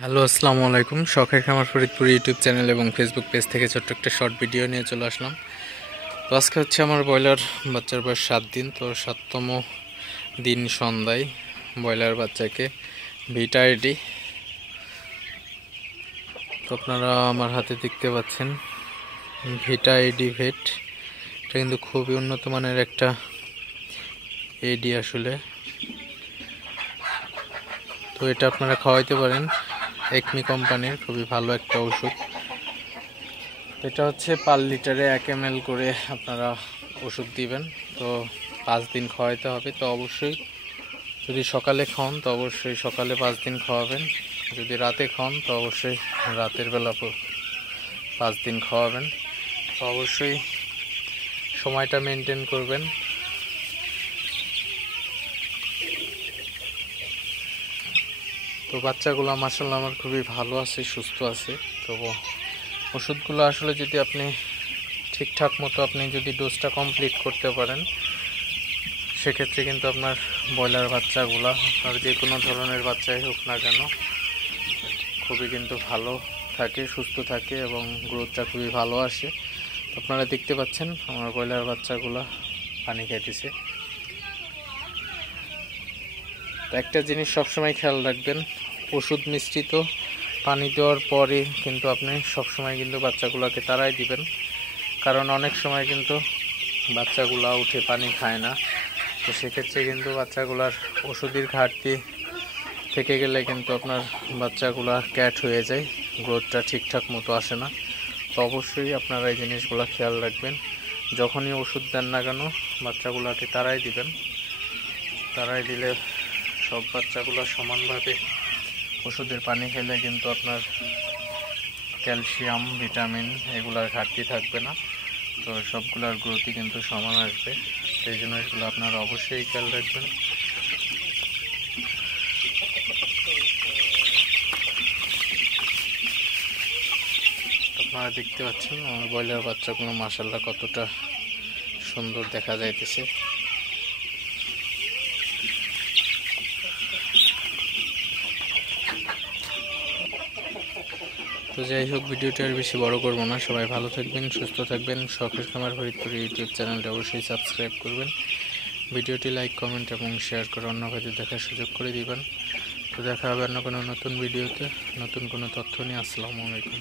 Hello, আসসালামু আলাইকুম। শখের খামার ফরিদপুর ইউটিউব চ্যানেল এবং ফেসবুক পেজ থেকে ছোট্ট একটা শর্ট ভিডিও নিয়ে চলে আসলাম। তো আজকে হচ্ছে আমার ব্রয়লার বাচ্চার বয়স 7 দিন। তো 7তম দিন সন্ধ্যায় ব্রয়লার বাচ্চাকে ভিটা আইডি, তো আপনারা আমার হাতে দেখতে পাচ্ছেন ভিটা আইডি ভেট। এটা কিন্তু খুবই উন্নত মানের একটা এডি আসলে। তো এটা আপনারা খাওয়াইতে পারেন, একমি কোম্পানির খুবই ভালো একটা ওষুধ। এটা হচ্ছে পার লিটারে 1 ml করে আপনারা ওষুধ দিবেন। তো 5 দিন খাওয়াইতে হবে। তো অবশ্যই যদি সকালে খাওয়ান তো অবশ্যই সকালে 5 দিন খাওয়াবেন, যদি রাতে খাওয়ান তো অবশ্যই রাতের বেলা 5 দিন খাওয়াবেন। তো অবশ্যই সময়টা মেনটেন করবেন। তো বাচ্চাগুলো মাশাআল্লাহ আমার খুবই ভালো আছে, সুস্থ আছে। তো ওষুধগুলো আসলে যদি আপনি ঠিকঠাক মতো আপনি যদি ডোজটা কমপ্লিট করতে পারেন, সেক্ষেত্রে কিন্তু আপনার ব্রয়লার বাচ্চাগুলো আর যে কোনো ধরনের বাচ্চাই হোক না কেন খুবই কিন্তু ভালো থাকে, সুস্থ থাকে এবং গ্রোথটা খুবই ভালো আসে। আপনারা দেখতে পাচ্ছেন আমার ব্রয়লার বাচ্চাগুলো পানি খাইতেছে। তো একটা জিনিস সবসময় খেয়াল রাখবেন, ওষুধ মিশ্রিত পানি দেওয়ার পরে কিন্তু আপনি সবসময় কিন্তু বাচ্চাগুলোকে তাড়াই দিবেন, কারণ অনেক সময় কিন্তু বাচ্চাগুলো উঠে পানি খায় না। তো সেক্ষেত্রে কিন্তু বাচ্চাগুলার ওষুধের ঘাটতি থেকে গেলে কিন্তু আপনার বাচ্চাগুলা ক্যাট হয়ে যায়, গ্রোথটা ঠিকঠাক মতো আসে না। তো অবশ্যই আপনারা এই জিনিসগুলো খেয়াল রাখবেন। যখনই ওষুধ দেন না কেন বাচ্চাগুলোকে তাড়াই দিবেন। তাড়াই দিলে সব বাচ্চাগুলো সমানভাবে ওষুধের পানি খেলে কিন্তু আপনার ক্যালসিয়াম, ভিটামিন এগুলার ঘাটতি থাকবে না। তো সবগুলোর গ্রোথই কিন্তু সমান আসবে। সেই জিনিসগুলো আপনারা অবশ্যই খেয়াল রাখবেন। আপনারা দেখতে পাচ্ছেন আমার ব্রয়লার বাচ্চাগুলো মাশাআল্লাহ কতটা সুন্দর দেখা যাইতেছে। তো যাই হোক, ভিডিওটা আর বেশি বড় করব না। সবাই ভালো থাকবেন, সুস্থ থাকবেন। শখের খামার ফরিদপুর ইউটিউব চ্যানেলটা অবশ্যই সাবস্ক্রাইব করবেন। ভিডিওটি লাইক, কমেন্ট এবং শেয়ার করে অন্য কাজে দেখার সুযোগ করে দিবেন। তো দেখা হবে অন্য কোনো নতুন ভিডিওতে নতুন কোনো তথ্য নিয়ে। আসসালামু আলাইকুম।